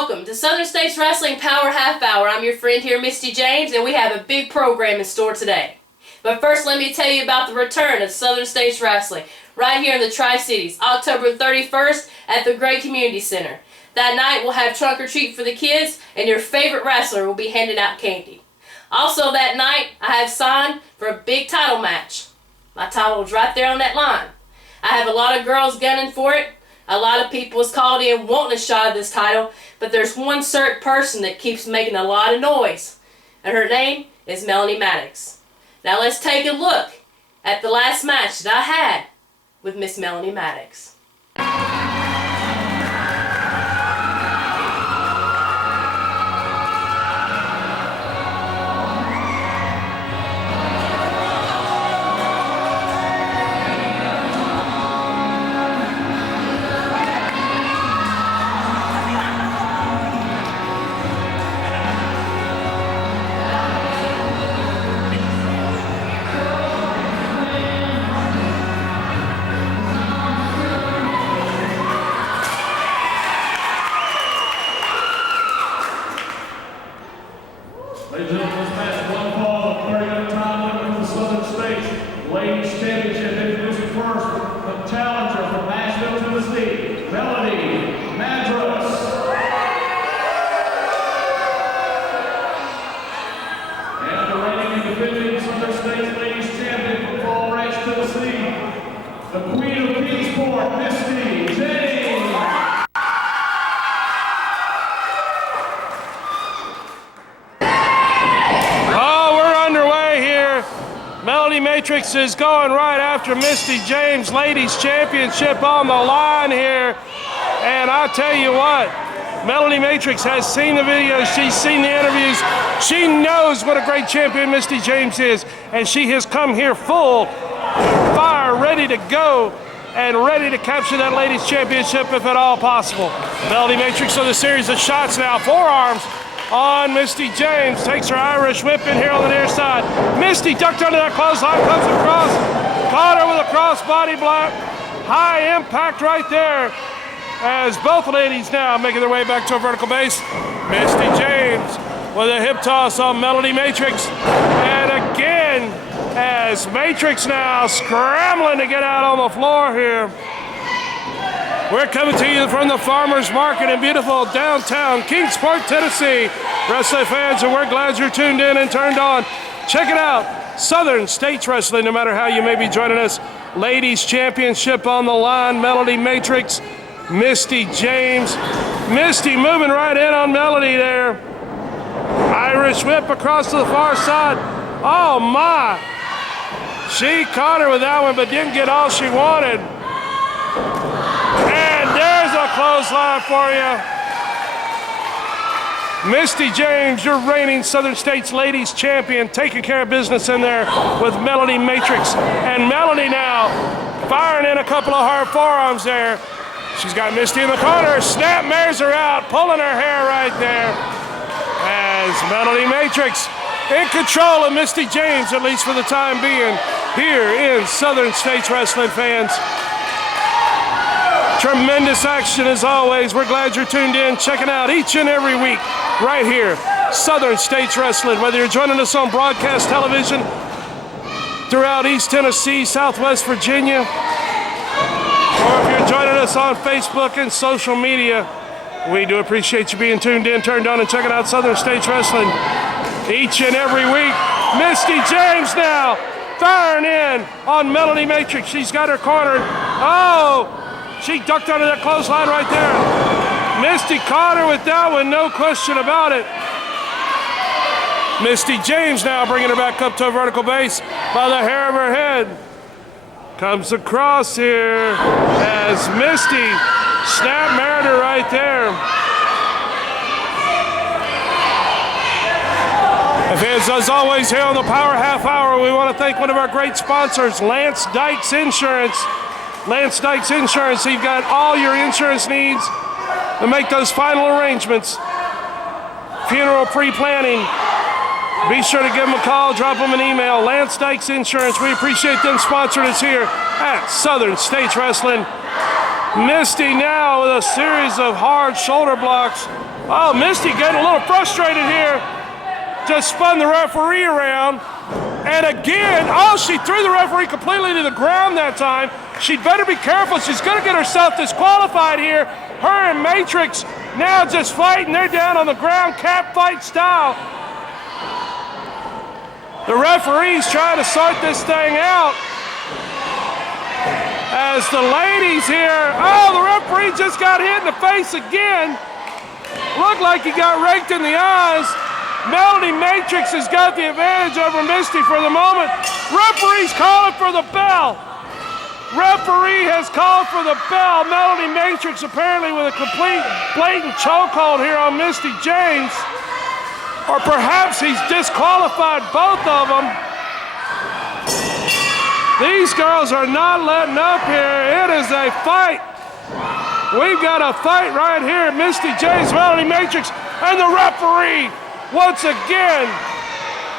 welcome to Southern States Wrestling Power Half Hour. I'm your friend here, Misty James, and we have a big program in store today. But first, let me tell you about the return of Southern States Wrestling right here in the Tri-Cities, October 31st at the Great Community Center. That night, we'll have trunk or treat for the kids, and your favorite wrestler will be handing out candy. Also that night, I have signed for a big title match. My title is right there on that line. I have a lot of girls gunning for it. A lot of people has called in wanting a shot of this title, but there's one certain person that keeps making a lot of noise, and her name is Melanie Maddox. Now let's take a look at the last match that I had with Miss Melanie Maddox. Ladies and gentlemen, this match, one fall, 30-minute time limit for the Southern States Ladies Championship. Introducing first, the challenger from Nashville, Tennessee, Melanie Maddox. And the reigning and defending Southern States Ladies Champion from Fall Ranch, Tennessee, the Queen of Kingsport, Misty James. Melanie Matrix is going right after Misty James Ladies Championship on the line here. And I tell you what, Melanie Matrix has seen the videos, she's seen the interviews, she knows what a great champion Misty James is, and she has come here full fire, ready to go, and ready to capture that Ladies Championship if at all possible. Melanie Matrix with a series of shots now, forearms on Misty James, takes her Irish whip in here on the near side. Misty ducked under that clothesline, comes across, caught her with a cross body block. High impact right there as both ladies now making their way back to a vertical base. Misty James with a hip toss on Melanie Matrix. And again, as Matrix now scrambling to get out on the floor here. We're coming to you from the Farmers Market in beautiful downtown Kingsport, Tennessee. Wrestling fans, and we're glad you're tuned in and turned on. Check it out, Southern States Wrestling, no matter how you may be joining us. Ladies Championship on the line, Melanie Matrix, Misty James. Misty moving right in on Melanie there. Irish whip across to the far side. Oh my. She caught her with that one, but didn't get all she wanted. There's a clothesline for you. Misty James, your reigning Southern States Ladies Champion, taking care of business in there with Melanie Matrix. And Melanie now firing in a couple of hard forearms there. She's got Misty in the corner. Snap mares her out, pulling her hair right there. As Melanie Matrix in control of Misty James, at least for the time being, here in Southern States Wrestling fans. Tremendous action as always. We're glad you're tuned in, checking out each and every week right here, Southern States Wrestling. Whether you're joining us on broadcast television throughout East Tennessee, Southwest Virginia, or if you're joining us on Facebook and social media, we do appreciate you being tuned in, turned on, and checking out Southern States Wrestling each and every week. Misty James now firing in on Melanie Matrix. She's got her cornered. Oh! She ducked under that clothesline right there. Misty caught her with that one, no question about it. Misty James now bringing her back up to a vertical base by the hair of her head. Comes across here as Misty snap married her right there. As always here on the Power Half Hour, we want to thank one of our great sponsors, Lance Dykes Insurance. Lance Dykes Insurance, so you've got all your insurance needs to make those final arrangements. Funeral pre-planning. Be sure to give them a call, drop them an email. Lance Dykes Insurance, we appreciate them sponsoring us here at Southern States Wrestling. Misty now with a series of hard shoulder blocks Oh, Misty getting a little frustrated here. Just spun the referee around. And again, oh, she threw the referee completely to the ground that time. She'd better be careful. She's going to get herself disqualified here. Her and Matrix now just fighting. They're down on the ground, cat fight style. The referee's trying to sort this thing out. As the ladies here, oh, the referee just got hit in the face again. Looked like he got raked in the eyes. Melody Matrix has got the advantage over Misty for the moment. Referee's calling for the bell. Referee has called for the bell. Melody Matrix apparently with a complete blatant chokehold here on Misty James. Or perhaps he's disqualified both of them. These girls are not letting up here. It is a fight. We've got a fight right here. Misty James, Melody Matrix, and the referee once again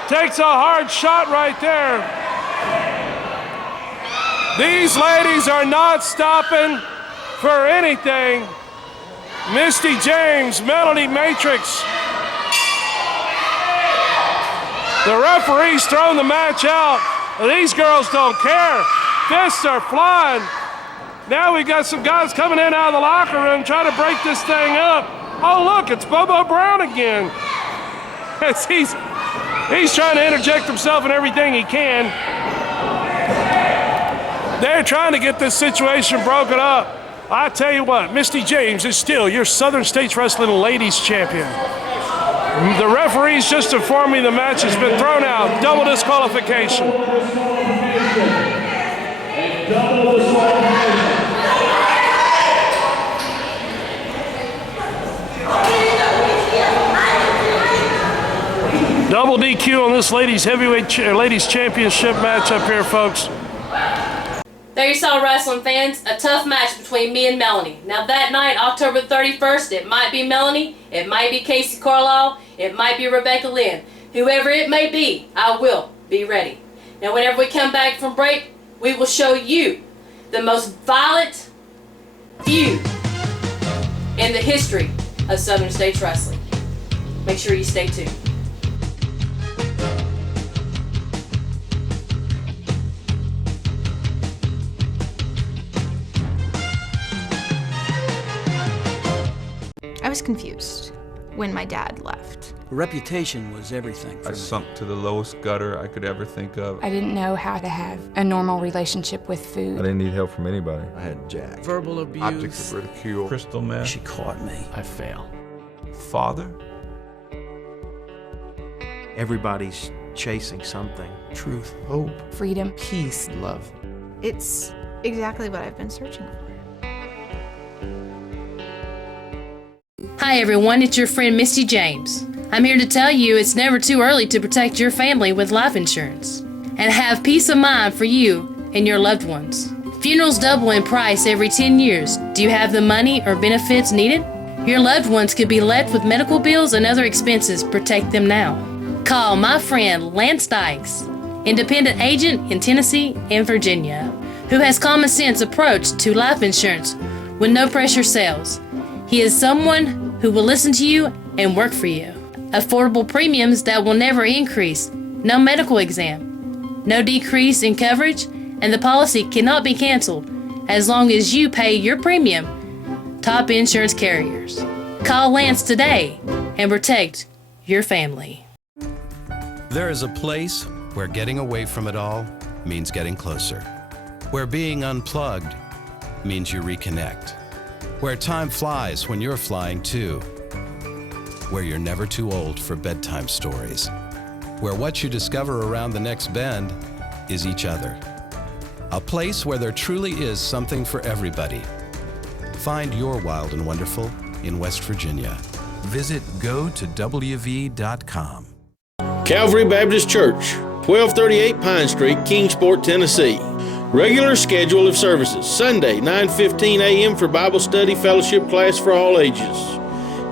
takes a hard shot right there. These ladies are not stopping for anything. Misty James, Melody Matrix. The referee's thrown the match out. These girls don't care. Fists are flying. Now we got some guys coming in out of the locker room trying to break this thing up. Oh, look, it's Bobo Brown again. He's trying to interject himself in everything he can. They're trying to get this situation broken up. I tell you what, Misty James is still your Southern States Wrestling Ladies Champion. The referees just informed me the match has been thrown out. Double disqualification. Double disqualification. Double DQ on this ladies championship match up here, folks. There you saw, wrestling fans, a tough match between me and Melanie. Now that night, October 31st, it might be Melanie, it might be Casey Carlisle, it might be Rebecca Lynn. Whoever it may be, I will be ready. Now whenever we come back from break, we will show you the most violent feud in the history of Southern States Wrestling. Make sure you stay tuned. I was confused when my dad left. Reputation was everything for I me. sunk to the lowest gutter I could ever think of. I didn't know how to have a normal relationship with I food. didn't need help from anybody. I had Jack. Verbal abuse. Objects of ridicule. Crystal meth. She caught me. I fail. Father. Everybody's chasing something. Truth. Hope. Freedom. Peace, love. It's exactly what I've been searching for. Hi everyone, it's your friend Misty James. I'm here to tell you it's never too early to protect your family with life insurance and have peace of mind for you and your loved ones. Funerals double in price every 10 years. Do you have the money or benefits needed? Your loved ones could be left with medical bills and other expenses. Protect them now. Call my friend Lance Dykes, independent agent in Tennessee and Virginia, who has common sense approach to life insurance with no pressure sales. He is someone who will listen to you and work for you. Affordable premiums that will never increase. No medical exam. No decrease in coverage, and the policy cannot be canceled as long as you pay your premium. Top insurance carriers. Call Lance today and protect your family. There is a place where getting away from it all means getting closer. Where being unplugged means you reconnect. Where time flies when you're flying too. Where you're never too old for bedtime stories. Where what you discover around the next bend is each other. A place where there truly is something for everybody. Find your wild and wonderful in West Virginia. Visit gotowv.com. Calvary Baptist Church, 1238 Pine Street, Kingsport, Tennessee. Regular schedule of services: Sunday, 9:15 a.m. for Bible study fellowship class for all ages.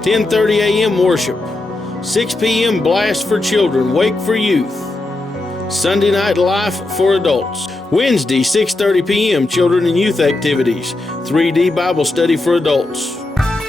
10:30 a.m. worship. 6 p.m. blast for children, wake for youth. Sunday night life for adults. Wednesday, 6:30 p.m. children and youth activities. 3D Bible study for adults.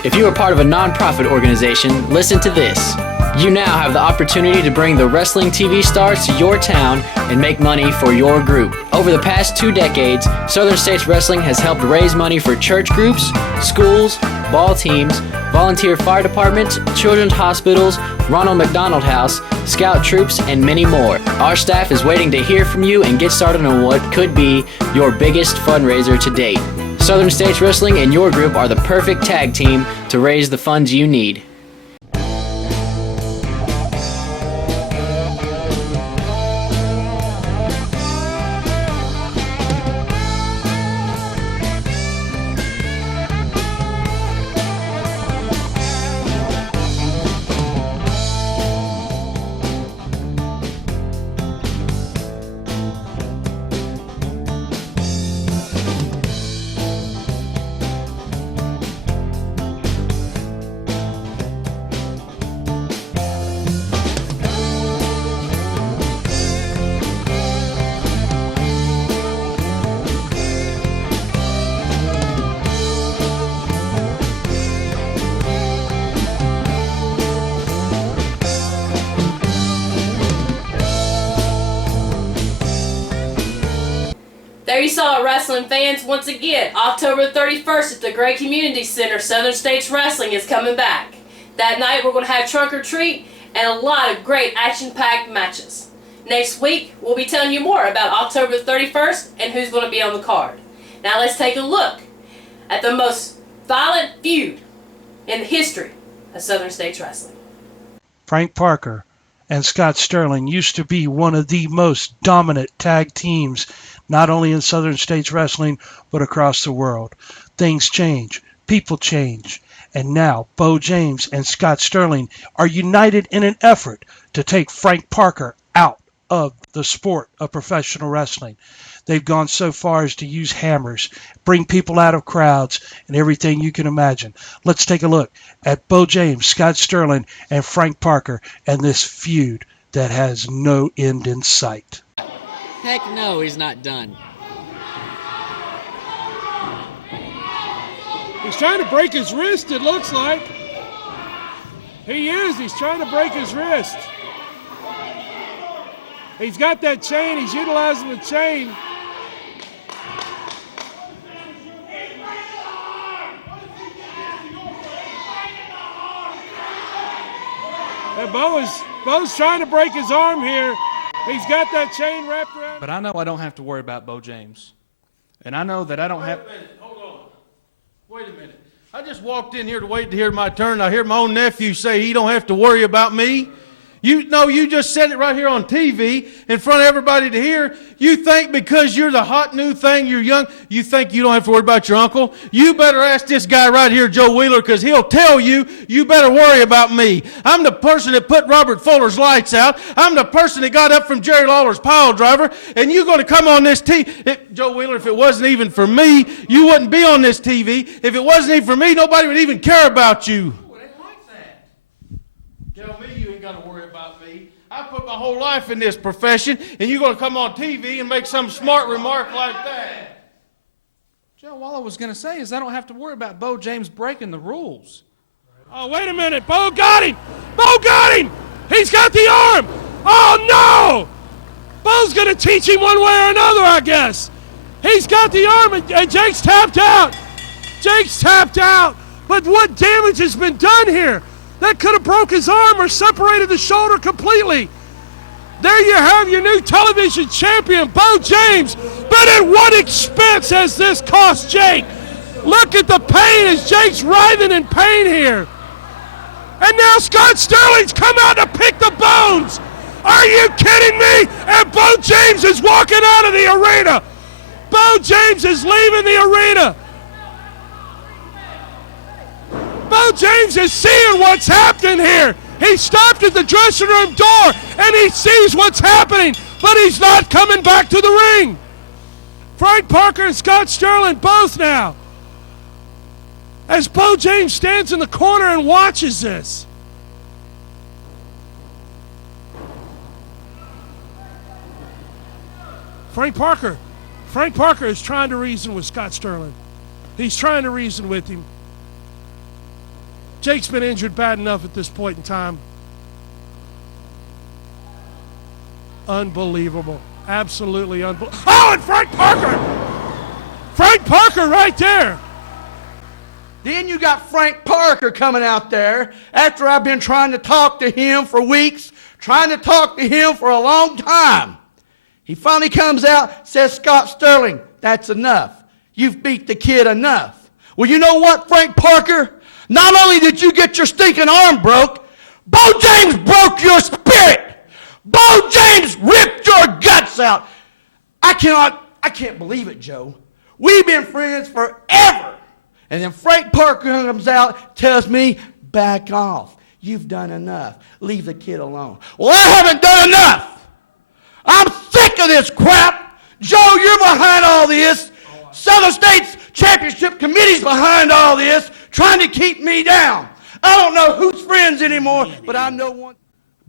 If you are part of a non-profit organization, listen to this. You now have the opportunity to bring the wrestling TV stars to your town and make money for your group. Over the past 2 decades, Southern States Wrestling has helped raise money for church groups, schools, ball teams, volunteer fire departments, children's hospitals, Ronald McDonald House, scout troops, and many more. Our staff is waiting to hear from you and get started on what could be your biggest fundraiser to date. Southern States Wrestling and your group are the perfect tag team to raise the funds you need. There you saw it, wrestling fans. Once again, October 31st at the Great Community Center, Southern States Wrestling is coming back. That night we're going to have trunk or treat and a lot of great action-packed matches. Next week, we'll be telling you more about October 31st and who's going to be on the card. Now let's take a look at the most violent feud in the history of Southern States Wrestling. Frank Parker and Scott Sterling used to be one of the most dominant tag teams, not only in Southern States Wrestling, but across the world. Things change, people change, and now Bo James and Scott Sterling are united in an effort to take Frank Parker out of the sport of professional wrestling. They've gone so far as to use hammers, bring people out of crowds, and everything you can imagine. Let's take a look at Bo James, Scott Sterling, and Frank Parker, and this feud that has no end in sight. Heck no, he's not done. He's trying to break his wrist, it looks like. He is. He's trying to break his wrist. He's got that chain. He's utilizing the chain. And Bo's trying to break his arm here. He's got that chain wrapped around. But I know I don't have to worry about Bo James. And I know that I don't have... Wait a minute. Hold on. Wait a minute. I just walked in here to wait to hear my turn. I hear my own nephew say he don't have to worry about me. You just said it right here on TV in front of everybody to hear. You think because you're the hot new thing, you're young, you think you don't have to worry about your uncle? You better ask this guy right here, Joe Wheeler, because he'll tell you, you better worry about me. I'm the person that put Robert Fuller's lights out. I'm the person that got up from Jerry Lawler's pile driver, and you're going to come on this TV. Joe Wheeler, if it wasn't even for me, you wouldn't be on this TV. If it wasn't even for me, nobody would even care about you. Tell me you ain't got to worry about me. I put my whole life in this profession, and you're going to come on TV and make some smart remark like that. Joe, all I was going to say is I don't have to worry about Bo James breaking the rules. Oh, wait a minute. Bo got him. Bo got him. He's got the arm. Oh, no. Bo's going to teach him one way or another, I guess. He's got the arm, and Jake's tapped out. Jake's tapped out. But what damage has been done here? That could have broke his arm or separated the shoulder completely. There you have your new television champion, Bo James. But at what expense has this cost Jake? Look at the pain as Jake's writhing in pain here. And now Scott Sterling's come out to pick the bones. Are you kidding me? And Bo James is walking out of the arena. Bo James is leaving the arena. Bo James is seeing what's happening here. He stopped at the dressing room door and he sees what's happening, but he's not coming back to the ring. Frank Parker and Scott Sterling both now. As Bo James stands in the corner and watches this. Frank Parker is trying to reason with Scott Sterling. He's trying to reason with him. Jake's been injured bad enough at this point in time. Unbelievable. Absolutely unbelievable. Oh, and Frank Parker! Frank Parker right there! Then you got Frank Parker coming out there after I've been trying to talk to him for weeks, trying to talk to him for a long time. He finally comes out, says, Scott Sterling, that's enough. You've beat the kid enough. Well, you know what, Frank Parker? Not only did you get your stinking arm broke, Bo James broke your spirit. Bo James ripped your guts out. I can't believe it, Joe. We've been friends forever. And then Frank Parker comes out, tells me, back off. You've done enough. Leave the kid alone. Well, I haven't done enough. I'm sick of this crap. Joe, you're behind all this. Southern States Championship Committee's behind all this, trying to keep me down. I don't know who's friends anymore, but I know one.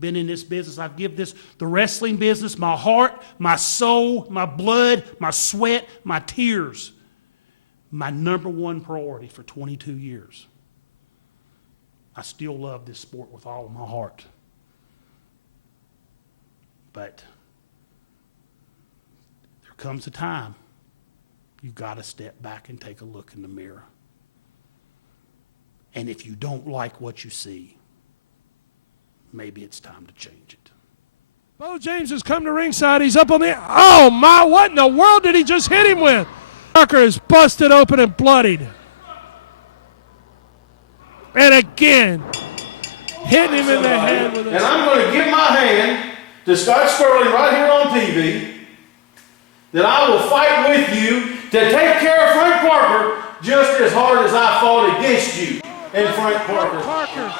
Been in this business. I've given the wrestling business, my heart, my soul, my blood, my sweat, my tears. My number one priority for 22 years. I still love this sport with all of my heart. But there comes a time you've got to step back and take a look in the mirror. And if you don't like what you see, maybe it's time to change it. Bo James has come to ringside. He's up on the... Oh, my, what in the world did he just hit him with? Parker is busted open and bloodied. And again, hitting him in the head with a... And I'm going to give my hand to Scott Sterling right here on TV that I will fight with you to take care of Frank Parker just as hard as I fought against you and Frank Parker.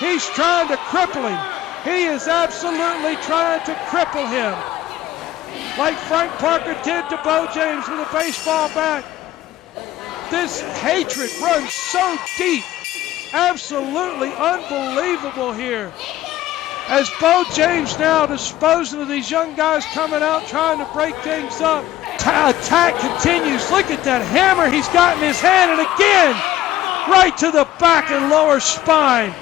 He's trying to cripple him. He is absolutely trying to cripple him. Like Frank Parker did to Bo James with a baseball bat. This hatred runs so deep. Absolutely unbelievable here. As Bo James now disposing of these young guys coming out trying to break things up. Attack continues. Look at that hammer he's got in his hand, and again, right to the back and lower spine.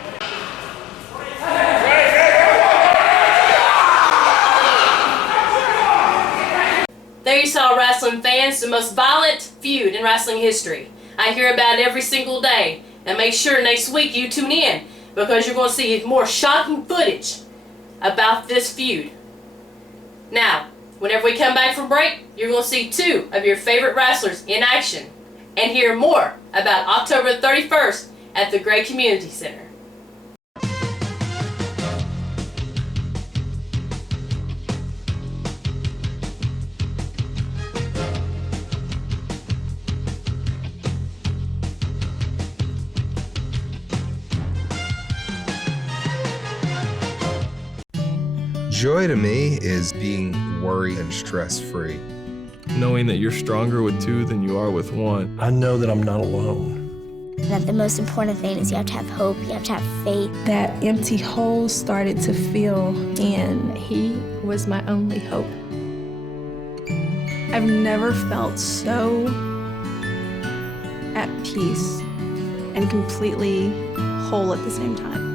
There you saw, wrestling fans, the most violent feud in wrestling history. I hear about it every single day. And make sure next week you tune in, because you're going to see more shocking footage about this feud. Now, whenever we come back from break, you're going to see two of your favorite wrestlers in action and hear more about October 31st at the Gray Community Center. Joy to me is being worried and stress-free. Knowing that you're stronger with two than you are with one. I know that I'm not alone. That the most important thing is you have to have hope, you have to have faith. That empty hole started to fill, and he was my only hope. I've never felt so at peace and completely whole at the same time.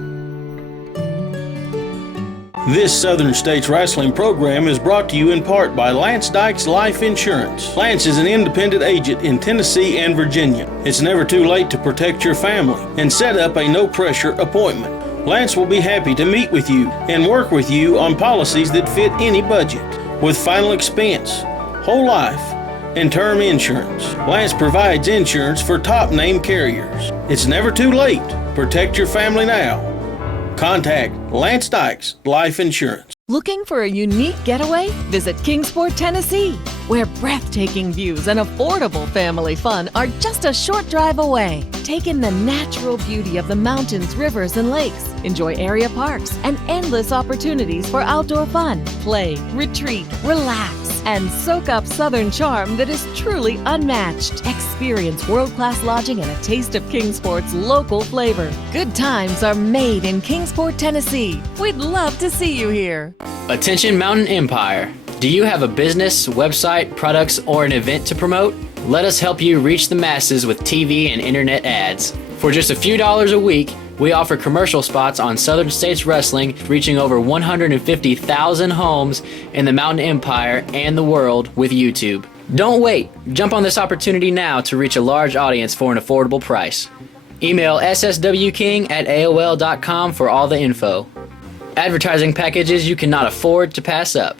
This Southern States Wrestling program is brought to you in part by Lance Dykes Life Insurance. Lance is an independent agent in Tennessee and Virginia. It's never too late to protect your family and set up a no-pressure appointment. Lance will be happy to meet with you and work with you on policies that fit any budget. With final expense, whole life, and term insurance, Lance provides insurance for top-name carriers. It's never too late. Protect your family now. Contact Lance Dykes Life Insurance. Looking for a unique getaway? Visit Kingsport, Tennessee, where breathtaking views and affordable family fun are just a short drive away. Take in the natural beauty of the mountains, rivers, and lakes. Enjoy area parks and endless opportunities for outdoor fun, play, retreat, relax, and soak up Southern charm that is truly unmatched. Experience world-class lodging and a taste of Kingsport's local flavor. Good times are made in Kingsport, Tennessee. We'd love to see you here. Attention Mountain Empire. Do you have a business, website, products, or an event to promote? Let us help you reach the masses with TV and internet ads. For just a few dollars a week, we offer commercial spots on Southern States Wrestling, reaching over 150,000 homes in the Mountain Empire and the world with YouTube. Don't wait. Jump on this opportunity now to reach a large audience for an affordable price. Email sswking@aol.com for all the info. Advertising packages you cannot afford to pass up.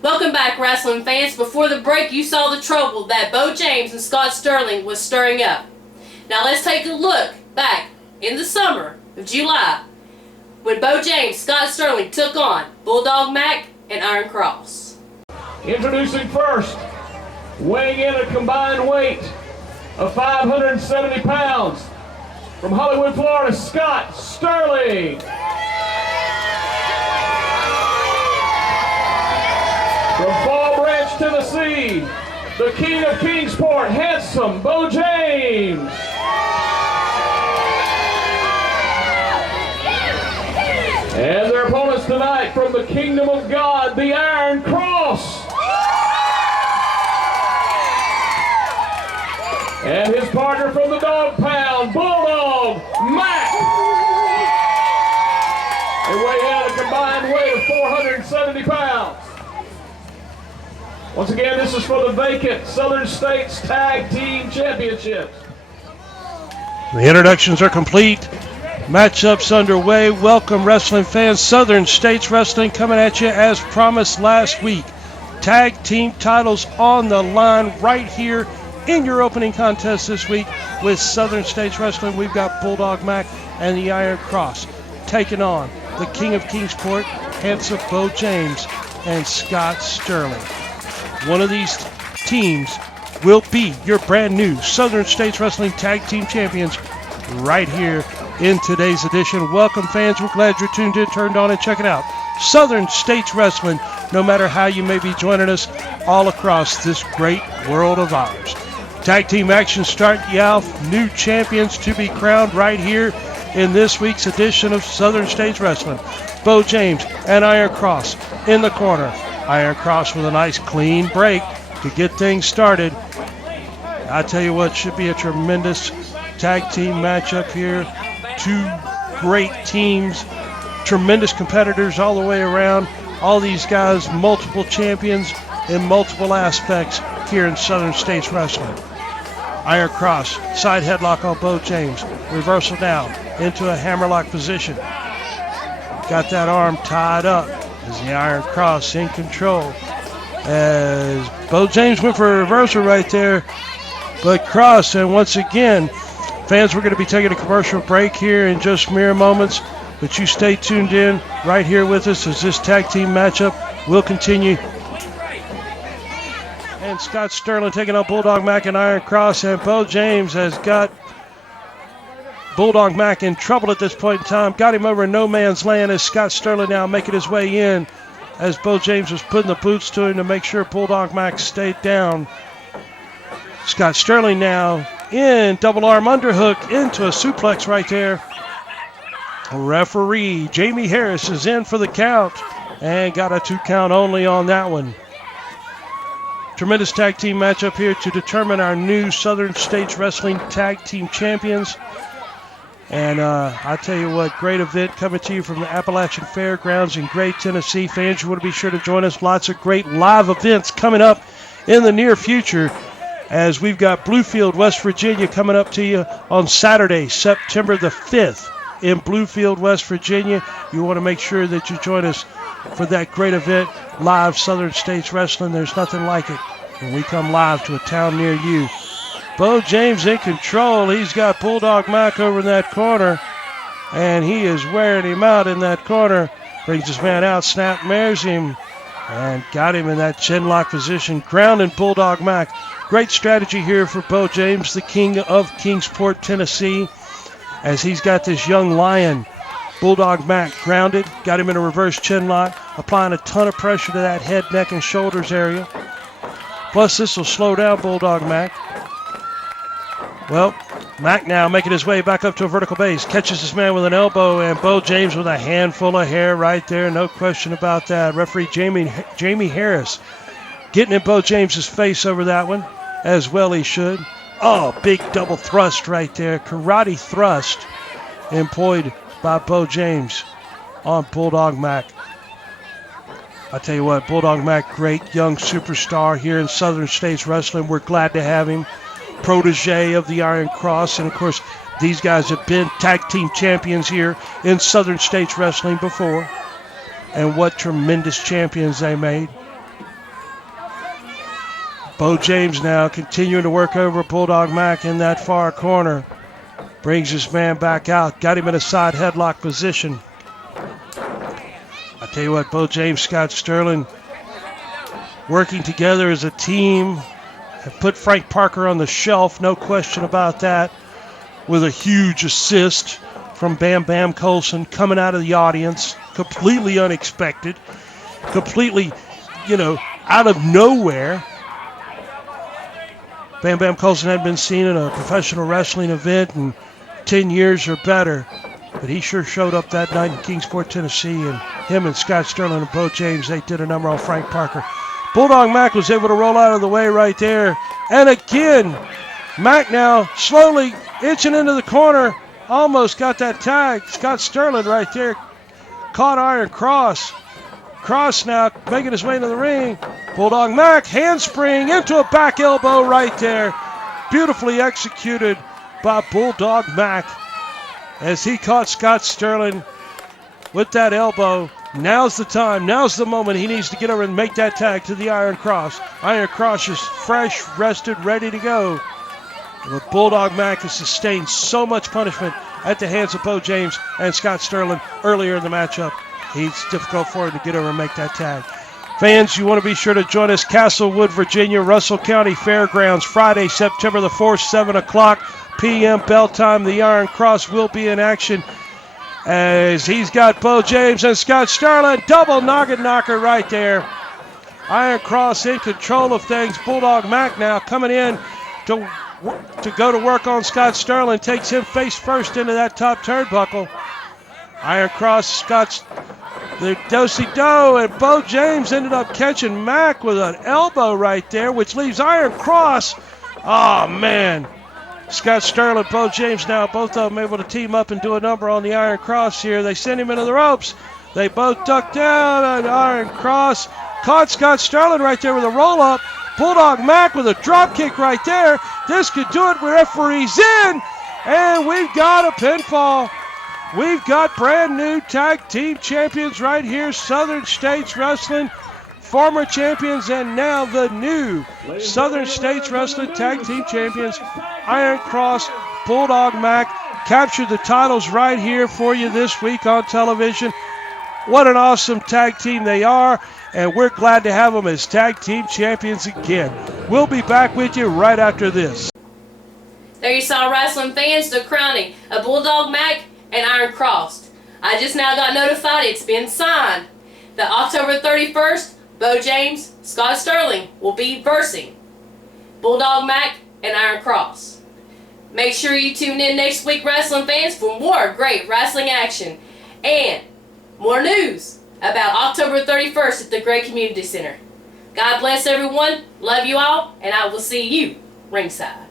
Welcome back, wrestling fans. Before the break, you saw the trouble that Bo James and Scott Sterling was stirring up. Now let's take a look back in the summer of July when Bo James, Scott Sterling took on Bulldog Mac and Iron Cross. Introducing first, weighing in a combined weight of 570 pounds, from Hollywood, Florida, Scott Sterling. From Fall Branch, Tennessee, the King of Kingsport, handsome Bo James. And their opponents tonight from the Kingdom of God, the Iron Cross. And his partner from the Dog Pound, Bulldog Mac. They weigh in a combined weight of 470 pounds. Once again, this is for the vacant Southern States Tag Team Championships. The introductions are complete. Matchups underway. Welcome, wrestling fans. Southern States Wrestling coming at you as promised last week. Tag team titles on the line right here in your opening contest this week with Southern States Wrestling. We've got Bulldog Mac and the Iron Cross taking on the King of Kingsport, handsome Bo James, and Scott Sterling. One of these teams will be your brand new Southern States Wrestling Tag Team Champions right here in today's edition. Welcome, fans. We're glad you're tuned in, turned on, and checking out Southern States Wrestling, no matter how you may be joining us all across this great world of ours. Tag team action starting you off. New champions to be crowned right here in this week's edition of Southern States Wrestling. Bo James and Iron Cross in the corner. Iron Cross with a nice clean break to get things started. I tell you what, should be a tremendous tag team matchup here. Two great teams, tremendous competitors all the way around. All these guys, multiple champions in multiple aspects here in Southern States Wrestling. Iron Cross, side headlock on Bo James. Reversal down into a hammerlock position. Got that arm tied up as the Iron Cross in control. As Bo James went for a reversal right there, but Cross, and once again, fans, we're going to be taking a commercial break here in just mere moments, but you stay tuned in right here with us as this tag team matchup will continue. And Scott Sterling taking on Bulldog Mac and Iron Cross, and Bo James has got Bulldog Mac in trouble at this point in time. Got him over in no man's land as Scott Sterling now making his way in as Bo James was putting the boots to him to make sure Bulldog Mac stayed down. Scott Sterling now in double arm underhook into a suplex right there. Referee Jamie Harris is in for the count and got a 2 count only on that one. Tremendous tag team matchup here to determine our new Southern States Wrestling Tag Team Champions. And I tell you what, great event coming to you from the Appalachian Fairgrounds in Gray, Tennessee. Fans, you want to be sure to join us. Lots of great live events coming up in the near future, as we've got Bluefield, West Virginia coming up to you on Saturday, September the 5th in Bluefield, West Virginia. You want to make sure that you join us for that great event, live Southern States Wrestling. There's nothing like it when we come live to a town near you. Bo James in control. He's got Bulldog Mac over in that corner, and he is wearing him out in that corner. Brings his man out, snap mares him, and got him in that chin lock position, grounding Bulldog Mac. Great strategy here for Bo James, the King of Kingsport, Tennessee, as he's got this young lion, Bulldog Mac, grounded, got him in a reverse chin lock, applying a ton of pressure to that head, neck, and shoulders area. Plus, this will slow down Bulldog Mac. Well, Mack now making his way back up to a vertical base. Catches his man with an elbow, and Bo James with a handful of hair right there. No question about that. Referee Jamie Harris getting in Bo James's face over that one, as well he should. Oh, big double thrust right there. Karate thrust employed by Bo James on Bulldog Mack. I tell you what, Bulldog Mack, great young superstar here in Southern States Wrestling. We're glad to have him. Protege of the Iron Cross, and of course these guys have been tag team champions here in Southern States Wrestling before, and what tremendous champions they made. Bo James now continuing to work over Bulldog Mack in that far corner, brings his man back out, got him in a side headlock position. I tell you what, Bo James, Scott Sterling working together as a team, have put Frank Parker on the shelf, no question about that, with a huge assist from Bam Bam Coulson coming out of the audience, completely unexpected, completely, out of nowhere. Bam Bam Coulson hadn't been seen in a professional wrestling event in 10 years or better, but he sure showed up that night in Kingsport, Tennessee, and him and Scott Sterling and Bo James, they did a number on Frank Parker. Bulldog Mack was able to roll out of the way right there. And again, Mack now slowly inching into the corner. Almost got that tag. Scott Sterling right there caught Iron Cross. Cross now making his way into the ring. Bulldog Mack handspring into a back elbow right there. Beautifully executed by Bulldog Mack as he caught Scott Sterling with that elbow. Now's the time. Now's the moment. He needs to get over and make that tag to the Iron Cross. Iron Cross is fresh, rested, ready to go. But Bulldog Mack has sustained so much punishment at the hands of Bo James and Scott Sterling earlier in the matchup. It's difficult for him to get over and make that tag. Fans, you want to be sure to join us, Castlewood, Virginia, Russell County Fairgrounds, Friday, September the 4th, 7 o'clock p.m. bell time. The Iron Cross will be in action as he's got Bo James and Scott Sterling. Double noggin knocker right there. Iron Cross in control of things. Bulldog Mack now coming in to go to work on Scott Sterling. Takes him face first into that top turnbuckle. Iron Cross, Scott's the do-si-do, and Bo James ended up catching Mack with an elbow right there, which leaves Iron Cross. Oh, man. Scott Sterling, Bo James now, both of them able to team up and do a number on the Iron Cross here. They send him into the ropes. They both duck down, and Iron Cross caught Scott Sterling right there with a roll-up. Bulldog Mack with a drop kick right there. This could do it. Referee's in, and we've got a pinfall. We've got brand new tag team champions right here, Southern States Wrestling. Former champions and now the new Southern States Wrestling Tag Team Champions, Iron Cross, Bulldog Mack, captured the titles right here for you this week on television. What an awesome tag team they are, and we're glad to have them as tag team champions again. We'll be back with you right after this. There you saw, wrestling fans, the crowning of Bulldog Mack and Iron Cross. I just now got notified it's been signed that October 31st, Bo James, Scott Sterling will be versing Bulldog Mack and Iron Cross. Make sure you tune in next week, wrestling fans, for more great wrestling action and more news about October 31st at the Great Community Center. God bless everyone, love you all, and I will see you ringside.